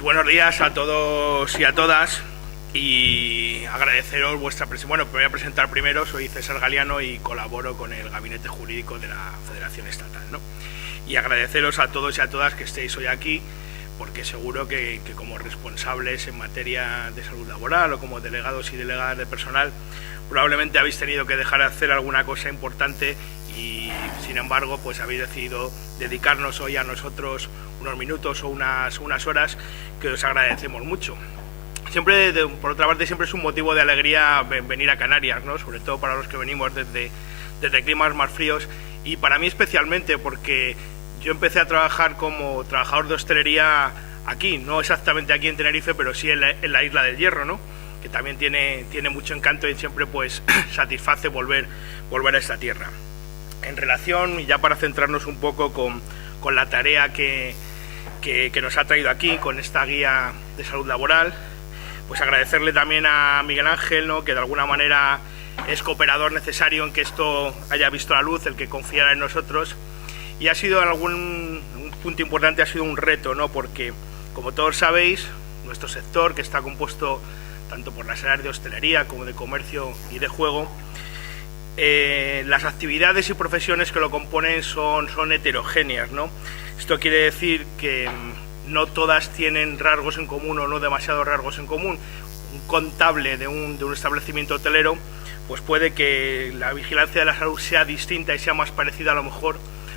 Pues buenos días a todos y a todas y agradeceros vuestra presencia. Bueno, me voy a presentar primero, soy César Galiano y colaboro con el Gabinete Jurídico de la Federación Estatal, ¿no? Y agradeceros a todos y a todas que estéis hoy aquí, porque seguro que como responsables en materia de salud laboral o como delegados y delegadas de personal, probablemente habéis tenido que dejar de hacer alguna cosa importante y, sin embargo, pues habéis decidido dedicarnos hoy a nosotros unos minutos o unas horas que os agradecemos mucho. Siempre, por otra parte, siempre es un motivo de alegría venir a Canarias, ¿no? Sobre todo para los que venimos desde climas más fríos y para mí especialmente porque yo empecé a trabajar como trabajador de hostelería aquí, no exactamente aquí en Tenerife, pero sí en la Isla del Hierro, ¿no? Que también tiene mucho encanto y siempre pues satisface volver a esta tierra. En relación, y ya para centrarnos un poco con la tarea que nos ha traído aquí, con esta guía de salud laboral, pues agradecerle también a Miguel Ángel, ¿no? Que de alguna manera es cooperador necesario en que esto haya visto la luz, el que confiara en nosotros, y ha sido un punto importante, ha sido un reto, ¿no? Porque, como todos sabéis, nuestro sector, que está compuesto tanto por las áreas de hostelería como de comercio y de juego, las actividades y profesiones que lo componen son heterogéneas, ¿no? Esto quiere decir que no todas tienen rasgos en común o no demasiados rasgos en común. Un contable de un establecimiento hotelero, pues puede que la vigilancia de la salud sea distinta y sea más parecida a lo mejor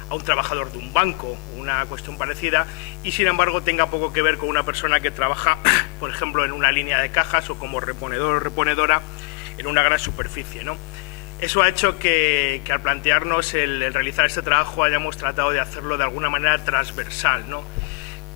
a un trabajador de un banco, una cuestión parecida, y sin embargo tenga poco que ver con una persona que trabaja, por ejemplo, en una línea de cajas o como reponedor o reponedora en una gran superficie, ¿no? Eso ha hecho que al plantearnos el realizar este trabajo hayamos tratado de hacerlo de alguna manera transversal, ¿no?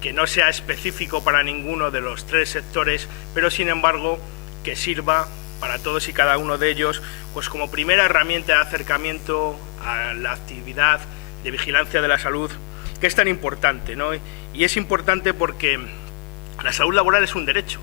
Que no sea específico para ninguno de los tres sectores, pero sin embargo que sirva para todos y cada uno de ellos pues como primera herramienta de acercamiento a la actividad de vigilancia de la salud, que es tan importante, ¿no? Y es importante porque la salud laboral es un derecho.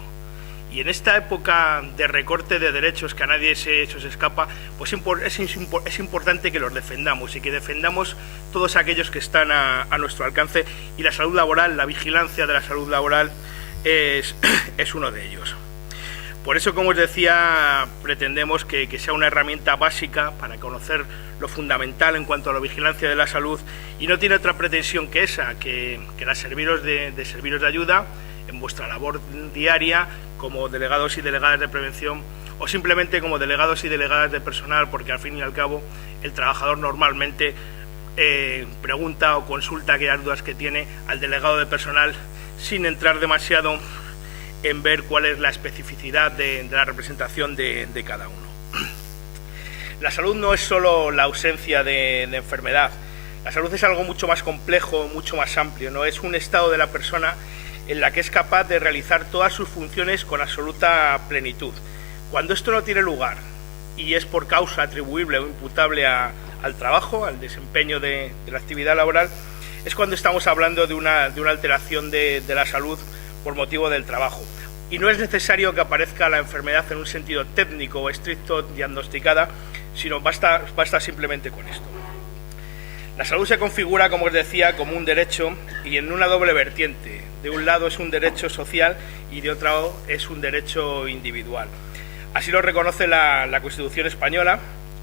Y en esta época de recorte de derechos que a nadie se escapa, pues es importante que los defendamos y que defendamos todos aquellos que están a nuestro alcance. Y la salud laboral, la vigilancia de la salud laboral es uno de ellos. Por eso, como os decía, pretendemos que sea una herramienta básica para conocer lo fundamental en cuanto a la vigilancia de la salud y no tiene otra pretensión que esa, que la serviros de ayuda en vuestra labor diaria como delegados y delegadas de prevención o simplemente como delegados y delegadas de personal, porque al fin y al cabo el trabajador normalmente pregunta o consulta aquellas dudas que tiene al delegado de personal sin entrar demasiado en ver cuál es la especificidad de la representación de cada uno. La salud no es solo la ausencia de enfermedad. La salud es algo mucho más complejo, mucho más amplio, ¿no? Es un estado de la persona en la que es capaz de realizar todas sus funciones con absoluta plenitud. Cuando esto no tiene lugar y es por causa atribuible o imputable al trabajo, al desempeño de la actividad laboral, es cuando estamos hablando de una alteración de la salud por motivo del trabajo. Y no es necesario que aparezca la enfermedad en un sentido técnico o estricto diagnosticada, sino basta simplemente con esto. La salud se configura, como os decía, como un derecho y en una doble vertiente. De un lado es un derecho social y de otro lado es un derecho individual. Así lo reconoce la Constitución española,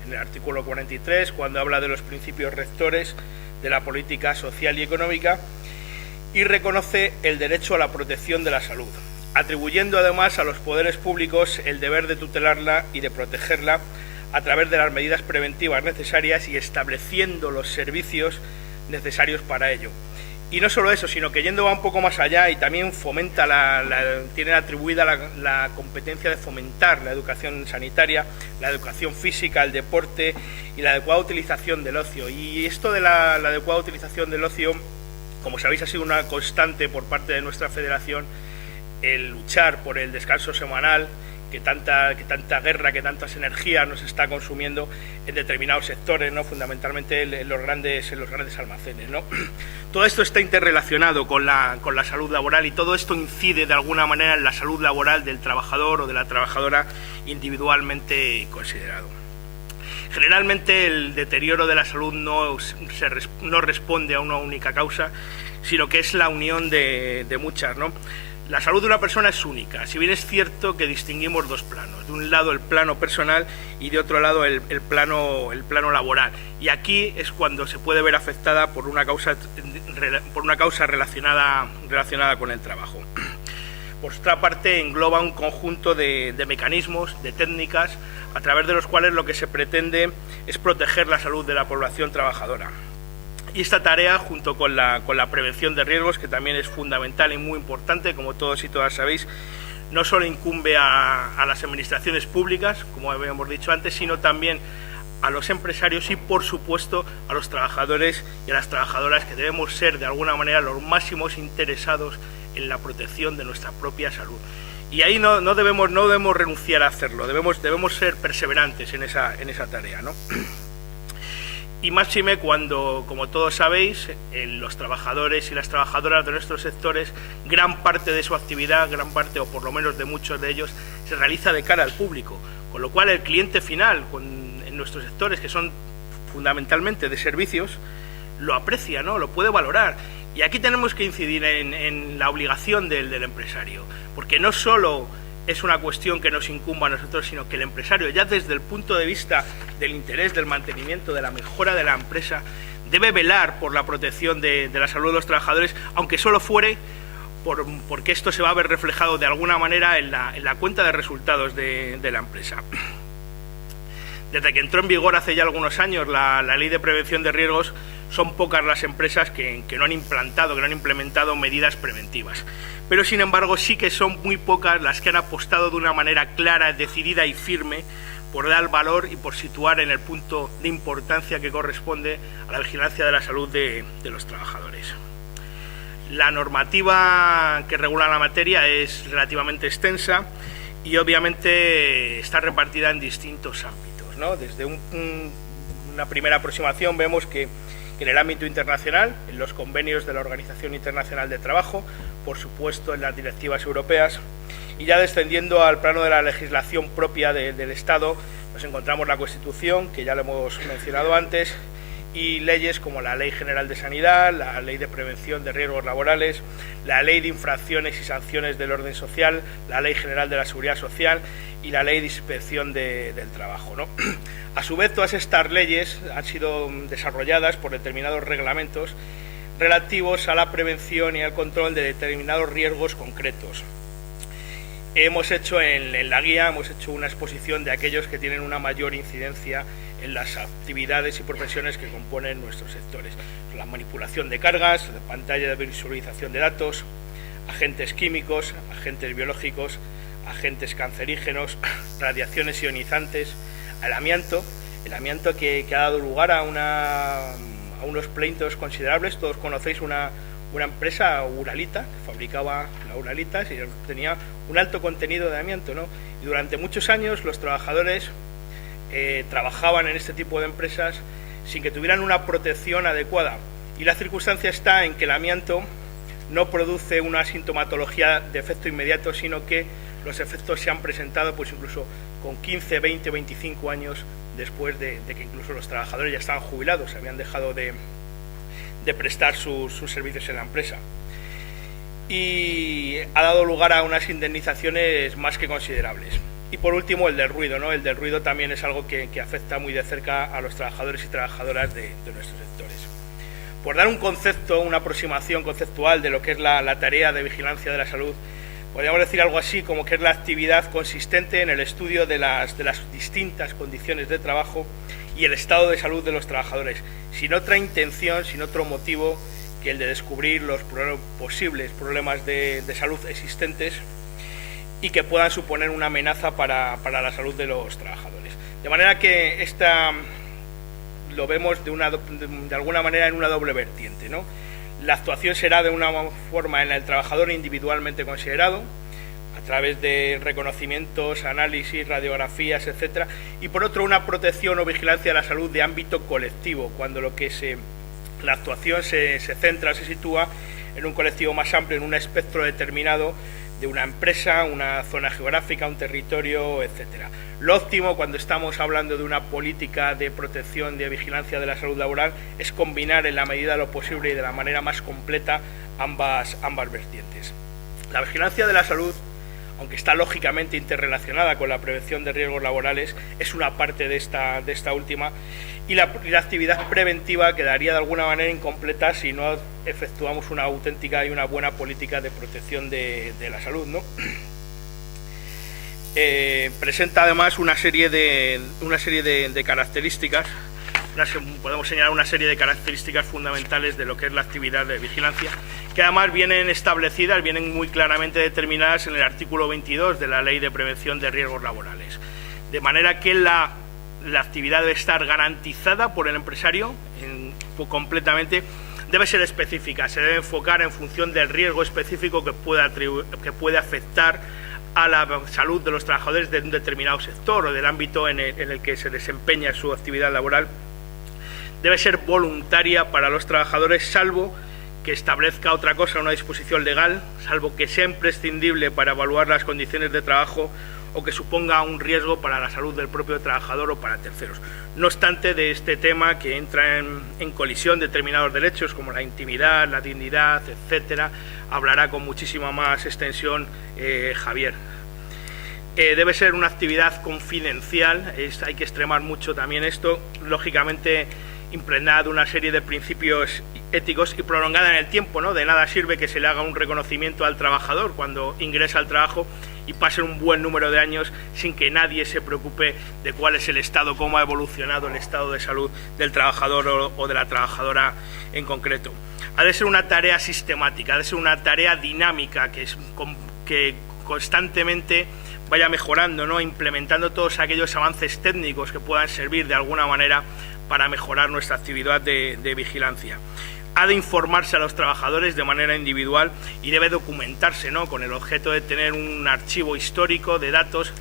en el artículo 43, cuando habla de los principios rectores de la política social y económica, y reconoce el derecho a la protección de la salud, atribuyendo además a los poderes públicos el deber de tutelarla y de protegerla a través de las medidas preventivas necesarias y estableciendo los servicios necesarios para ello. Y no solo eso, sino que yendo va un poco más allá y también fomenta tiene atribuida la competencia de fomentar la educación sanitaria, la educación física, el deporte y la adecuada utilización del ocio. Y esto de la adecuada utilización del ocio, como sabéis, ha sido una constante por parte de nuestra federación, el luchar por el descanso semanal, que tanta guerra, que tantas energías nos está consumiendo en determinados sectores, ¿no? Fundamentalmente en los grandes almacenes, ¿no? Todo esto está interrelacionado con la salud laboral y todo esto incide de alguna manera en la salud laboral del trabajador o de la trabajadora individualmente considerado. Generalmente el deterioro de la salud no responde a una única causa, sino que es la unión de muchas, ¿no? La salud de una persona es única, si bien es cierto que distinguimos dos planos, de un lado el plano personal y de otro lado el plano laboral. Y aquí es cuando se puede ver afectada por una causa relacionada con el trabajo. Por otra parte, engloba un conjunto de mecanismos, de técnicas, a través de los cuales lo que se pretende es proteger la salud de la población trabajadora. Y esta tarea, junto con la prevención de riesgos, que también es fundamental y muy importante, como todos y todas sabéis, no solo incumbe a las administraciones públicas, como habíamos dicho antes, sino también a los empresarios y, por supuesto, a los trabajadores y a las trabajadoras, que debemos ser, de alguna manera, los máximos interesados en la protección de nuestra propia salud. Y ahí no debemos renunciar a hacerlo, debemos ser perseverantes en esa tarea, ¿no? Y máxime cuando, como todos sabéis, los trabajadores y las trabajadoras de nuestros sectores, gran parte de su actividad, gran parte o por lo menos de muchos de ellos, se realiza de cara al público, con lo cual el cliente final en nuestros sectores, que son fundamentalmente de servicios, lo aprecia, ¿no? Lo puede valorar. Y aquí tenemos que incidir en la obligación del empresario, porque no solo es una cuestión que nos incumba a nosotros, sino que el empresario, ya desde el punto de vista del interés, del mantenimiento, de la mejora de la empresa, debe velar por la protección de la salud de los trabajadores, aunque solo fuere porque esto se va a ver reflejado de alguna manera en la cuenta de resultados de la empresa. Desde que entró en vigor hace ya algunos años la Ley de Prevención de Riesgos, son pocas las empresas que no han implementado medidas preventivas. Pero, sin embargo, sí que son muy pocas las que han apostado de una manera clara, decidida y firme por dar valor y por situar en el punto de importancia que corresponde a la vigilancia de la salud de los trabajadores. La normativa que regula la materia es relativamente extensa y obviamente está repartida en distintos ámbitos, ¿no? Desde una primera aproximación vemos que en el ámbito internacional, en los convenios de la Organización Internacional de Trabajo, por supuesto en las directivas europeas, y ya descendiendo al plano de la legislación propia del Estado, nos encontramos la Constitución, que ya lo hemos mencionado antes, y leyes como la Ley General de Sanidad, la Ley de Prevención de Riesgos Laborales, la Ley de Infracciones y Sanciones del Orden Social, la Ley General de la Seguridad Social y la Ley de Inspección del Trabajo, ¿no? A su vez, todas estas leyes han sido desarrolladas por determinados reglamentos relativos a la prevención y al control de determinados riesgos concretos. Hemos hecho en la guía una exposición de aquellos que tienen una mayor incidencia en las actividades y profesiones que componen nuestros sectores. La manipulación de cargas, la pantalla de visualización de datos, agentes químicos, agentes biológicos, agentes cancerígenos, radiaciones ionizantes, el amianto que ha dado lugar a unos pleitos considerables. Todos conocéis una empresa, Uralita, que fabricaba la Uralita y tenía un alto contenido de amianto, ¿no? Y durante muchos años los trabajadores trabajaban en este tipo de empresas sin que tuvieran una protección adecuada. Y la circunstancia está en que el amianto no produce una sintomatología de efecto inmediato, sino que los efectos se han presentado pues incluso con 15, 20, 25 años después de que incluso los trabajadores ya estaban jubilados, habían dejado de prestar sus servicios en la empresa. Y ha dado lugar a unas indemnizaciones más que considerables. Y por último, el del ruido, ¿no? El del ruido también es algo que afecta muy de cerca a los trabajadores y trabajadoras de nuestros sectores. Por dar un concepto, una aproximación conceptual de lo que es la tarea de vigilancia de la salud, podríamos decir algo así como que es la actividad consistente en el estudio de las distintas condiciones de trabajo y el estado de salud de los trabajadores, sin otra intención, sin otro motivo que el de descubrir los posibles problemas de salud existentes y que puedan suponer una amenaza para la salud de los trabajadores. De manera que lo vemos de alguna manera en una doble vertiente, ¿no? La actuación será de una forma en el trabajador individualmente considerado, a través de reconocimientos, análisis, radiografías, etcétera, y por otro una protección o vigilancia de la salud de ámbito colectivo, cuando la actuación se centra, se sitúa en un colectivo más amplio, en un espectro determinado de una empresa, una zona geográfica, un territorio, etcétera. Lo óptimo cuando estamos hablando de una política de protección, de vigilancia de la salud laboral, es combinar en la medida de lo posible y de la manera más completa ambas vertientes. La vigilancia de la salud, aunque está lógicamente interrelacionada con la prevención de riesgos laborales, es una parte de esta última, y la actividad preventiva quedaría de alguna manera incompleta si no efectuamos una auténtica y una buena política de protección de la salud, ¿no? Presenta además una serie de características. Podemos señalar una serie de características fundamentales de lo que es la actividad de vigilancia, que además vienen establecidas, vienen muy claramente determinadas en el artículo 22 de la Ley de Prevención de Riesgos Laborales. De manera que la actividad debe estar garantizada por el empresario completamente, debe ser específica, se debe enfocar en función del riesgo específico que puede afectar a la salud de los trabajadores de un determinado sector o del ámbito en el que se desempeña su actividad laboral. Debe ser voluntaria para los trabajadores, salvo que establezca otra cosa, una disposición legal, salvo que sea imprescindible para evaluar las condiciones de trabajo o que suponga un riesgo para la salud del propio trabajador o para terceros. No obstante, de este tema, que entra en colisión determinados derechos como la intimidad, la dignidad, etcétera, hablará con muchísima más extensión Javier. Debe ser una actividad confidencial, hay que extremar mucho también esto, lógicamente impregnada de una serie de principios éticos y prolongada en el tiempo, ¿no? De nada sirve que se le haga un reconocimiento al trabajador cuando ingresa al trabajo y pase un buen número de años sin que nadie se preocupe de cuál es el estado, cómo ha evolucionado el estado de salud del trabajador o de la trabajadora en concreto. Ha de ser una tarea sistemática, ha de ser una tarea dinámica que constantemente vaya mejorando, ¿no? Implementando todos aquellos avances técnicos que puedan servir de alguna manera para mejorar nuestra actividad de vigilancia. Ha de informarse a los trabajadores de manera individual y debe documentarse, ¿no? Con el objeto de tener un archivo histórico de datos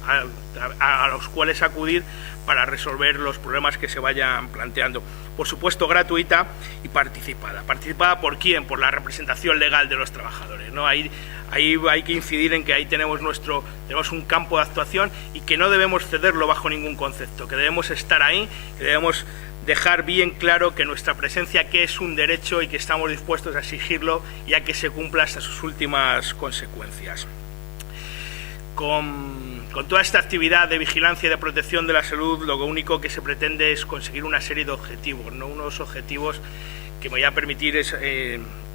a los cuales acudir para resolver los problemas que se vayan planteando. Por supuesto, gratuita y participada. ¿Participada por quién? Por la representación legal de los trabajadores, ¿no? Ahí hay que incidir en que ahí tenemos un campo de actuación y que no debemos cederlo bajo ningún concepto, que debemos estar ahí, que debemos dejar bien claro que nuestra presencia que es un derecho y que estamos dispuestos a exigirlo y a que se cumpla hasta sus últimas consecuencias. Con toda esta actividad de vigilancia y de protección de la salud, lo único que se pretende es conseguir una serie de objetivos, ¿no? Unos objetivos que me voy a permitir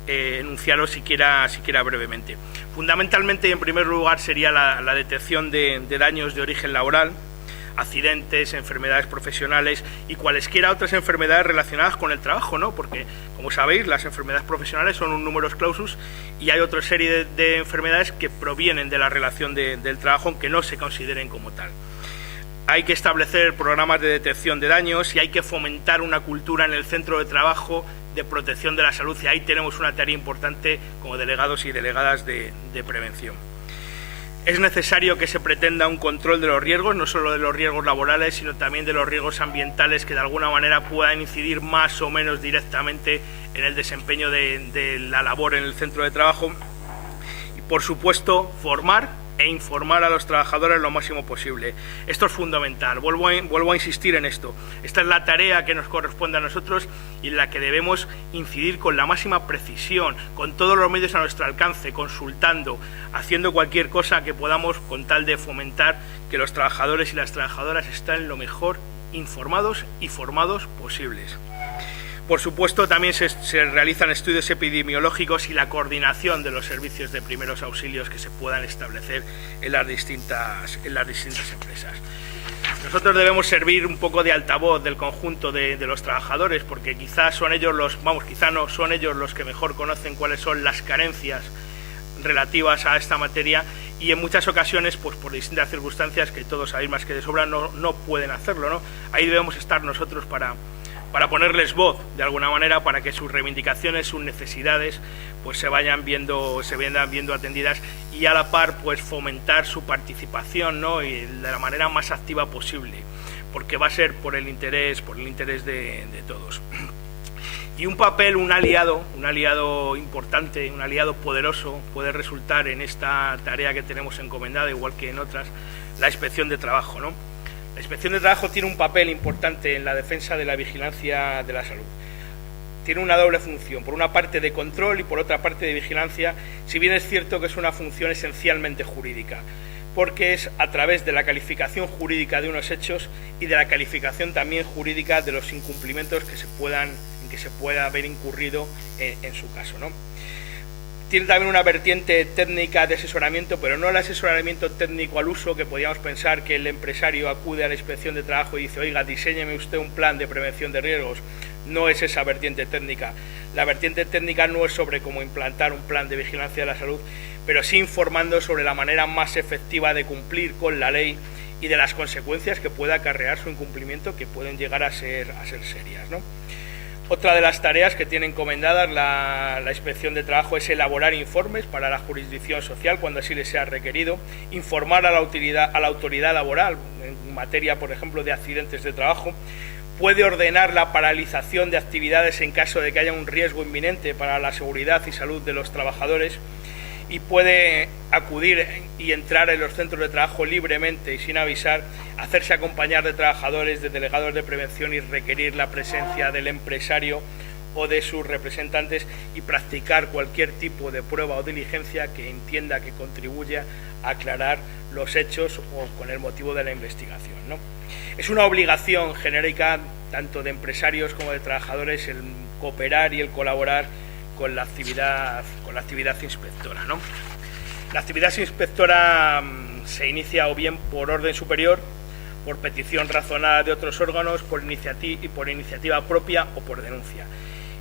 enunciarlos siquiera brevemente. Fundamentalmente y en primer lugar sería la detección de daños de origen laboral, accidentes, enfermedades profesionales y cualesquiera otras enfermedades relacionadas con el trabajo, ¿no? Porque, como sabéis, las enfermedades profesionales son un numerus clausus y hay otra serie de enfermedades que provienen de la relación del trabajo, aunque no se consideren como tal. Hay que establecer programas de detección de daños y hay que fomentar una cultura en el centro de trabajo de protección de la salud, y ahí tenemos una tarea importante como delegados y delegadas de prevención. Es necesario que se pretenda un control de los riesgos, no solo de los riesgos laborales, sino también de los riesgos ambientales que de alguna manera puedan incidir más o menos directamente en el desempeño de la labor en el centro de trabajo. Y, por supuesto, formar e informar a los trabajadores lo máximo posible. Esto es fundamental, vuelvo a insistir en esto. Esta es la tarea que nos corresponde a nosotros y en la que debemos incidir con la máxima precisión, con todos los medios a nuestro alcance, consultando, haciendo cualquier cosa que podamos con tal de fomentar que los trabajadores y las trabajadoras estén lo mejor informados y formados posibles. Por supuesto, también se realizan estudios epidemiológicos y la coordinación de los servicios de primeros auxilios que se puedan establecer en las distintas empresas. Nosotros debemos servir un poco de altavoz del conjunto de los trabajadores, porque quizás son ellos quizá no son ellos los que mejor conocen cuáles son las carencias relativas a esta materia y en muchas ocasiones, pues por distintas circunstancias que todos sabéis más que de sobra, no pueden hacerlo, ¿no? Ahí debemos estar nosotros para ponerles voz de alguna manera, para que sus reivindicaciones, sus necesidades pues se vayan viendo atendidas y a la par pues fomentar su participación, ¿no? Y de la manera más activa posible, porque va a ser por el interés de todos. Y un aliado importante, un aliado poderoso puede resultar en esta tarea que tenemos encomendada, igual que en otras, la inspección de trabajo, ¿no? La inspección de trabajo tiene un papel importante en la defensa de la vigilancia de la salud. tiene una doble función, por una parte de control y por otra parte de vigilancia, si bien es cierto que es una función esencialmente jurídica, porque es a través de la calificación jurídica de unos hechos y de la calificación también jurídica de los incumplimientos en que se pueda haber incurrido en su caso, ¿no? Tiene también una vertiente técnica de asesoramiento, pero no el asesoramiento técnico al uso, que podríamos pensar que el empresario acude a la inspección de trabajo y dice: oiga, diséñeme usted un plan de prevención de riesgos. No es esa vertiente técnica. La vertiente técnica no es sobre cómo implantar un plan de vigilancia de la salud, pero sí informando sobre la manera más efectiva de cumplir con la ley y de las consecuencias que pueda acarrear su incumplimiento, que pueden llegar a ser serias, ¿no? Otra de las tareas que tiene encomendadas la Inspección de Trabajo es elaborar informes para la jurisdicción social cuando así les sea requerido, informar a la autoridad laboral en materia, por ejemplo, de accidentes de trabajo, puede ordenar la paralización de actividades en caso de que haya un riesgo inminente para la seguridad y salud de los trabajadores, y puede acudir y entrar en los centros de trabajo libremente y sin avisar, hacerse acompañar de trabajadores, de delegados de prevención y requerir la presencia del empresario o de sus representantes y practicar cualquier tipo de prueba o diligencia que entienda que contribuya a aclarar los hechos o con el motivo de la investigación, ¿no? Es una obligación genérica tanto de empresarios como de trabajadores el cooperar y el colaborar con la actividad inspectora, ¿no? La actividad inspectora se inicia o bien por orden superior, por petición razonada de otros órganos, por iniciativa propia o por denuncia.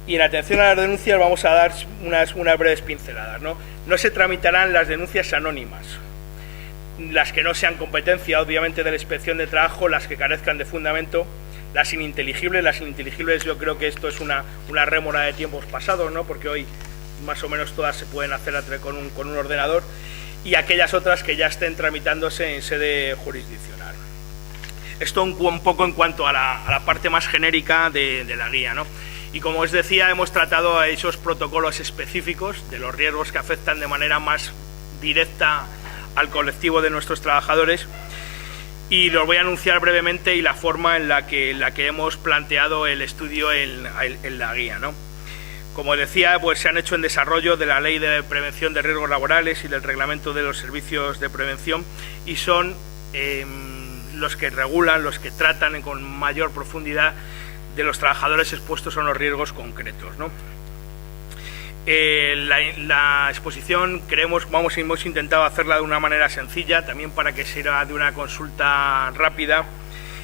Y en atención a las denuncias vamos a dar unas breves pinceladas, ¿no? No se tramitarán las denuncias anónimas, las que no sean competencia, obviamente, de la Inspección de Trabajo, las que carezcan de fundamento, las ininteligibles yo creo que esto es una rémora de tiempos pasados, ¿no? Porque hoy más o menos todas se pueden hacer con un ordenador, y aquellas otras que ya estén tramitándose en sede jurisdiccional. Esto un poco en cuanto a la parte más genérica de la guía, ¿no? Y como os decía, hemos tratado a esos protocolos específicos de los riesgos que afectan de manera más directa al colectivo de nuestros trabajadores, y los voy a anunciar brevemente y la forma en la que hemos planteado el estudio en la guía, ¿no? Como decía, pues se han hecho en desarrollo de la Ley de Prevención de Riesgos Laborales y del Reglamento de los Servicios de Prevención, y son los que regulan, los que tratan con mayor profundidad de los trabajadores expuestos a unos riesgos concretos, ¿no? La exposición hemos intentado hacerla de una manera sencilla, también para que sirva de una consulta rápida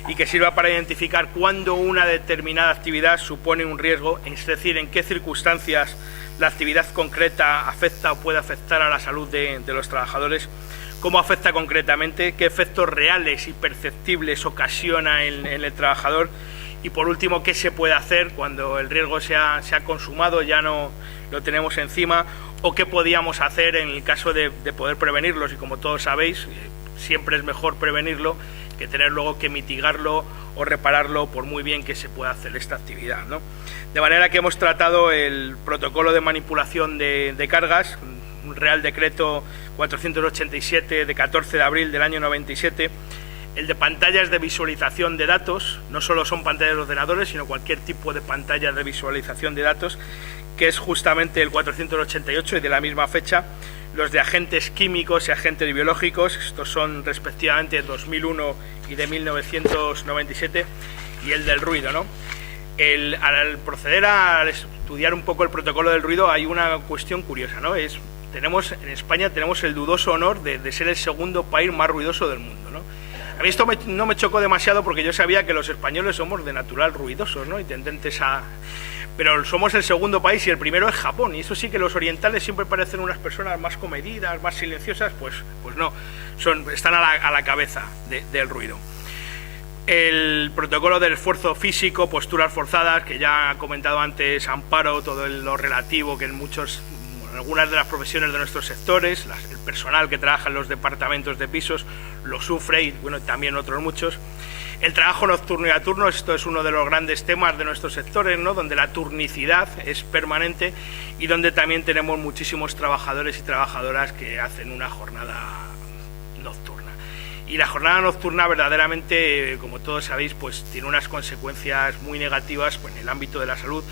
y que sirva para identificar cuándo una determinada actividad supone un riesgo, es decir, en qué circunstancias la actividad concreta afecta o puede afectar a la salud de los trabajadores, cómo afecta concretamente, qué efectos reales y perceptibles ocasiona en el trabajador, y por último, qué se puede hacer cuando el riesgo se ha consumado, ya no lo tenemos encima, o qué podíamos hacer en el caso de poder prevenirlos. Y como todos sabéis, siempre es mejor prevenirlo que tener luego que mitigarlo o repararlo, por muy bien que se pueda hacer esta actividad, ¿no? De manera que hemos tratado el protocolo de manipulación de cargas, un Real Decreto 487 de 14 de abril del año 97, el de pantallas de visualización de datos, no solo son pantallas de ordenadores, sino cualquier tipo de pantalla de visualización de datos, que es justamente el 488, y de la misma fecha los de agentes químicos y agentes biológicos, estos son respectivamente de 2001 y de 1997, y el del ruido, ¿no? Al proceder a estudiar un poco el protocolo del ruido, hay una cuestión curiosa, ¿no? En España tenemos el dudoso honor de ser el segundo país más ruidoso del mundo, ¿no? A mí esto no me chocó demasiado, porque yo sabía que los españoles somos de natural ruidosos, ¿no? Y tendentes a... Pero somos el segundo país y el primero es Japón, y eso sí, que los orientales siempre parecen unas personas más comedidas, más silenciosas, pues no, están a la cabeza del ruido. El protocolo del esfuerzo físico, posturas forzadas, que ya ha comentado antes Amparo, todo lo relativo que en algunas de las profesiones de nuestros sectores, el personal que trabaja en los departamentos de pisos lo sufre, y bueno, también otros muchos. El trabajo nocturno y a turnos, esto es uno de los grandes temas de nuestros sectores, ¿no? Donde la turnicidad es permanente y donde también tenemos muchísimos trabajadores y trabajadoras que hacen una jornada nocturna. Y la jornada nocturna verdaderamente, como todos sabéis, pues tiene unas consecuencias muy negativas, pues, en el ámbito de la salud,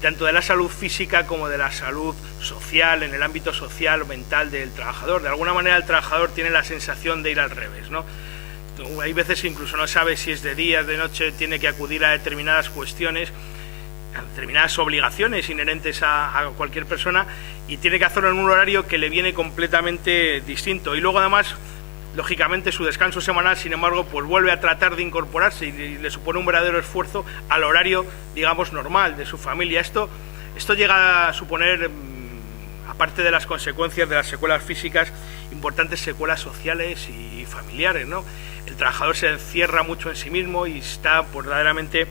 tanto de la salud física como de la salud social, en el ámbito social o mental del trabajador. De alguna manera el trabajador tiene la sensación de ir al revés, ¿no? Hay veces que incluso no sabe si es de día, de noche, tiene que acudir a determinadas cuestiones, a determinadas obligaciones inherentes a cualquier persona, y tiene que hacerlo en un horario que le viene completamente distinto. Y luego además, lógicamente, su descanso semanal, sin embargo, pues vuelve a tratar de incorporarse y le supone un verdadero esfuerzo al horario, digamos, normal de su familia. Esto llega a suponer, aparte de las consecuencias de las secuelas físicas, importantes secuelas sociales y familiares, ¿no? El trabajador se encierra mucho en sí mismo y está verdaderamente,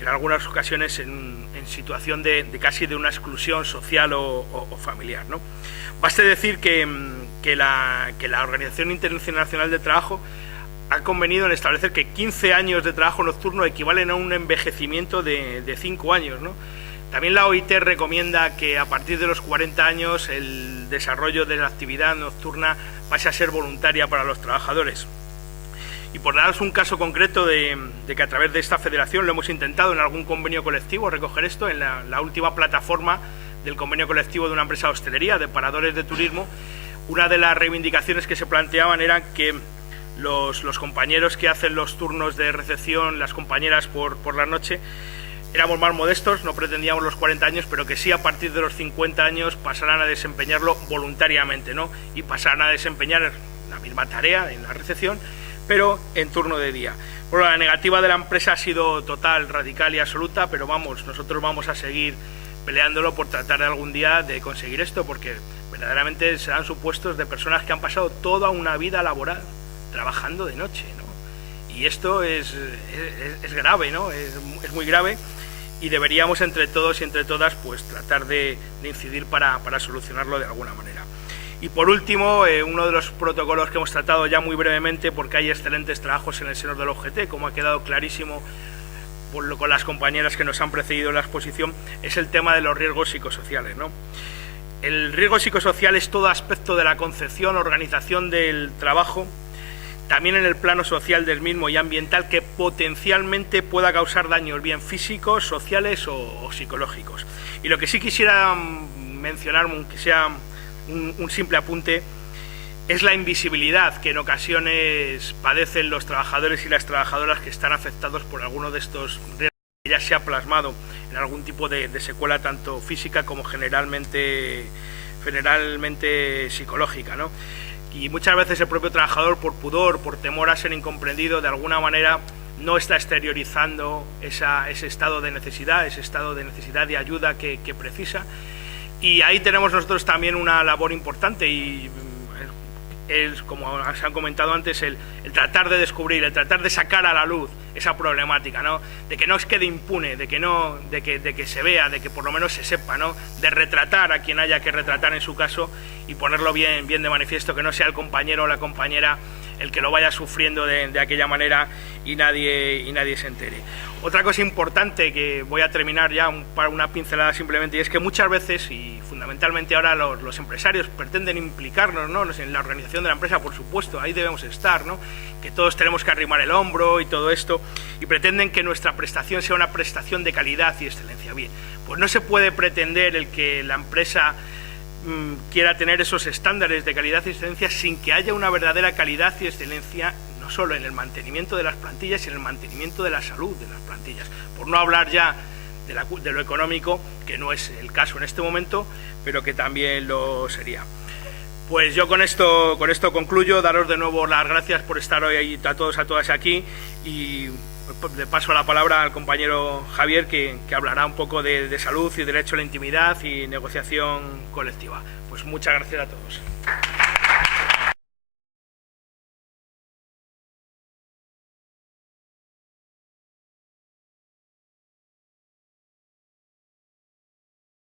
en algunas ocasiones, en situación de casi de una exclusión social o familiar, ¿no? Baste decir que la Organización Internacional del Trabajo ha convenido en establecer que 15 años de trabajo nocturno equivalen a un envejecimiento de 5 años, ¿no? También la OIT recomienda que a partir de los 40 años el desarrollo de la actividad nocturna pase a ser voluntaria para los trabajadores. Y por daros un caso concreto de que a través de esta federación lo hemos intentado en algún convenio colectivo recoger esto, en la última plataforma del convenio colectivo de una empresa de hostelería, de paradores de turismo, una de las reivindicaciones que se planteaban era que los compañeros que hacen los turnos de recepción, las compañeras por la noche, éramos más modestos, no pretendíamos los 40 años, pero que sí a partir de los 50 años pasaran a desempeñarlo voluntariamente, ¿no? Y pasaran a desempeñar la misma tarea en la recepción, pero en turno de día. Bueno, la negativa de la empresa ha sido total, radical y absoluta, pero vamos, nosotros vamos a seguir peleándolo por tratar de algún día de conseguir esto, porque verdaderamente se dan supuestos de personas que han pasado toda una vida laboral trabajando de noche, ¿no? Y esto es grave, ¿no? Es muy grave, y deberíamos entre todos y entre todas pues tratar de incidir para solucionarlo de alguna manera. Y por último, uno de los protocolos que hemos tratado ya muy brevemente, porque hay excelentes trabajos en el seno del OGT, como ha quedado clarísimo con las compañeras que nos han precedido en la exposición, es el tema de los riesgos psicosociales, ¿no? El riesgo psicosocial es todo aspecto de la concepción, organización del trabajo, también en el plano social del mismo y ambiental, que potencialmente pueda causar daños bien físicos, sociales o psicológicos. Y lo que sí quisiera mencionar, aunque sea un simple apunte, es la invisibilidad que en ocasiones padecen los trabajadores y las trabajadoras que están afectados por alguno de estos riesgos, que ya se ha plasmado en algún tipo de secuela tanto física como generalmente psicológica, ¿no? Y muchas veces el propio trabajador, por pudor, por temor a ser incomprendido, de alguna manera no está exteriorizando ese estado de necesidad, de ayuda que precisa. Y ahí tenemos nosotros también una labor importante, y es, como se han comentado antes, el tratar de descubrir, el tratar de sacar a la luz esa problemática, ¿no? De que no os quede impune, de que se vea, de que por lo menos se sepa, ¿no? De retratar a quien haya que retratar en su caso y ponerlo bien de manifiesto, que no sea el compañero o la compañera el que lo vaya sufriendo de aquella manera y nadie se entere. Otra cosa importante, que voy a terminar ya para una pincelada simplemente, y es que muchas veces, y fundamentalmente ahora los empresarios pretenden implicarnos, ¿no? En la organización de la empresa, por supuesto, ahí debemos estar, ¿no? Que todos tenemos que arrimar el hombro y todo esto, y pretenden que nuestra prestación sea una prestación de calidad y excelencia. Bien, pues no se puede pretender el que la empresa quiera tener esos estándares de calidad y excelencia sin que haya una verdadera calidad y excelencia, no solo en el mantenimiento de las plantillas, sino en el mantenimiento de la salud de las plantillas. Por no hablar ya de lo económico, que no es el caso en este momento, pero que también lo sería. Pues yo con esto concluyo. Daros de nuevo las gracias por estar hoy a todos, a todas aquí, y le paso la palabra al compañero Javier, que hablará un poco de salud y derecho a la intimidad y negociación colectiva. Pues muchas gracias a todos.